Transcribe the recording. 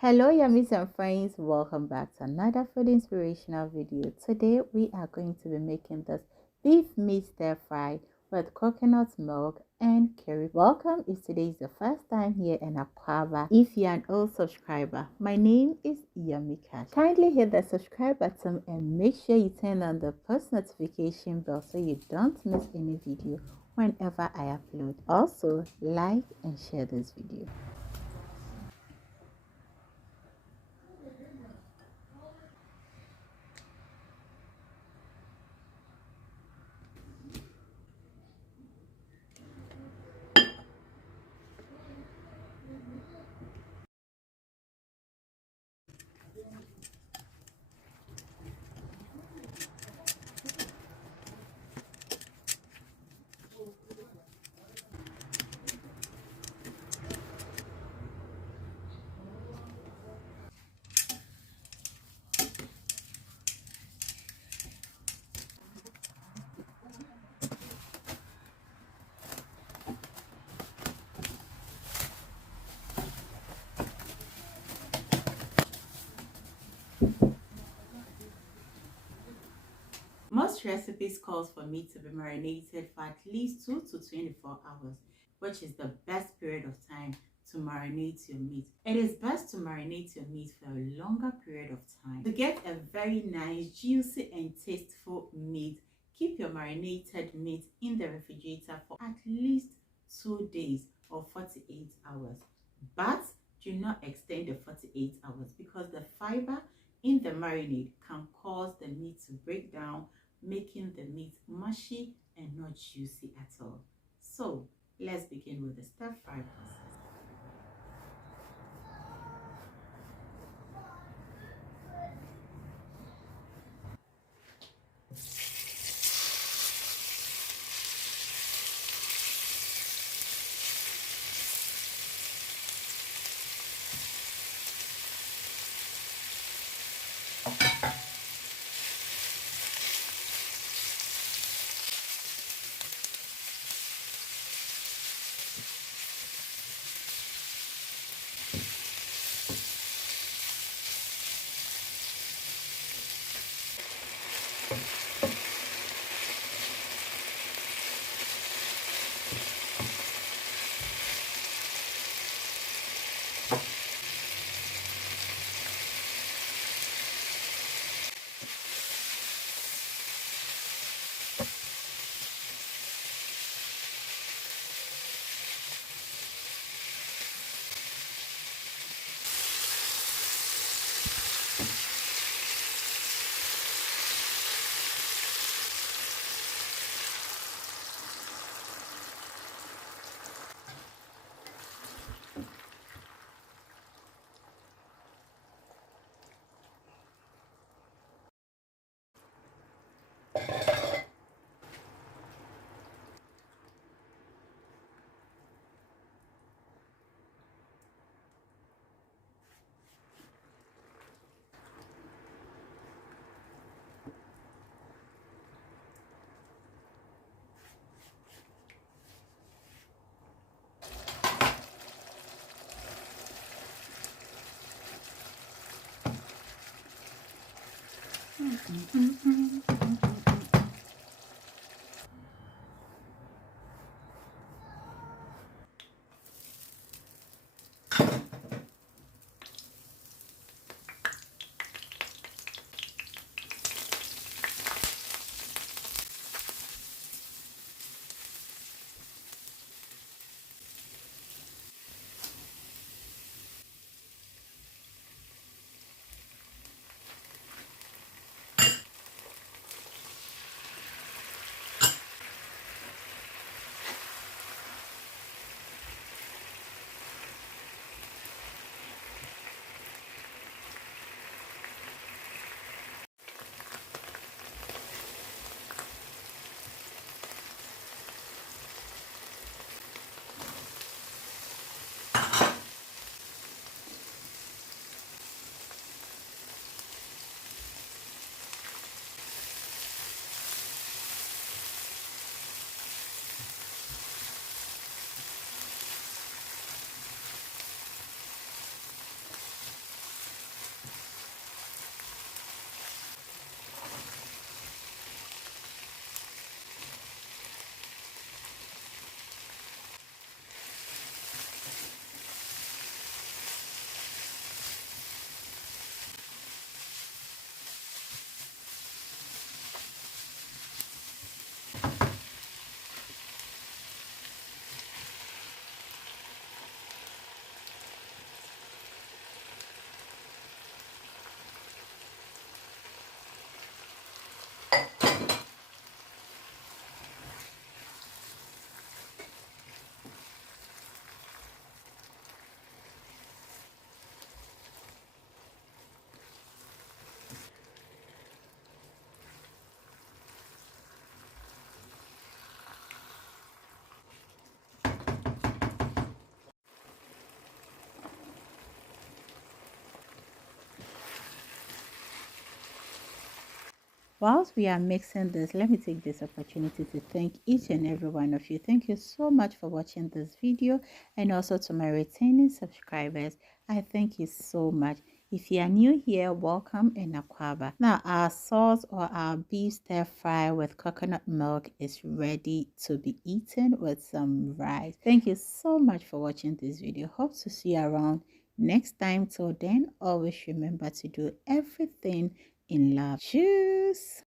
Hello yummies and friends, welcome back to another food inspirational video. Today we are going to be making this beef meat stir fry with coconut milk and curry. Welcome if today is the first time here in Aquaba. If you're an old subscriber, my name is Yummy Cash. Kindly hit the subscribe button and make sure you turn on the post notification bell so you don't miss any video whenever I upload. Also like and share this video. Most recipes calls for meat to be marinated for at least 2 to 24 hours, which is the best period of time to marinate your meat. It is best to marinate your meat for a longer period of time. To get a very nice, juicy and tasteful meat, keep your marinated meat in the refrigerator for at least 2 days or 48 hours. But do not extend the 48 hours because the fiber in the marinade can cause the meat to break down, making the meat mushy and not juicy at all. So let's begin with the stir fry process. Whilst we are mixing this, let me take this opportunity to thank each and every one of you. Thank you so much for watching this video, and also to my returning subscribers. I thank you so much. If you are new here, welcome and akwaba. Now our sauce or our beef stir fry with coconut milk is ready to be eaten with some rice. Thank you so much for watching this video. Hope to see you around next time. Till then, always remember to do everything in love. Cheers.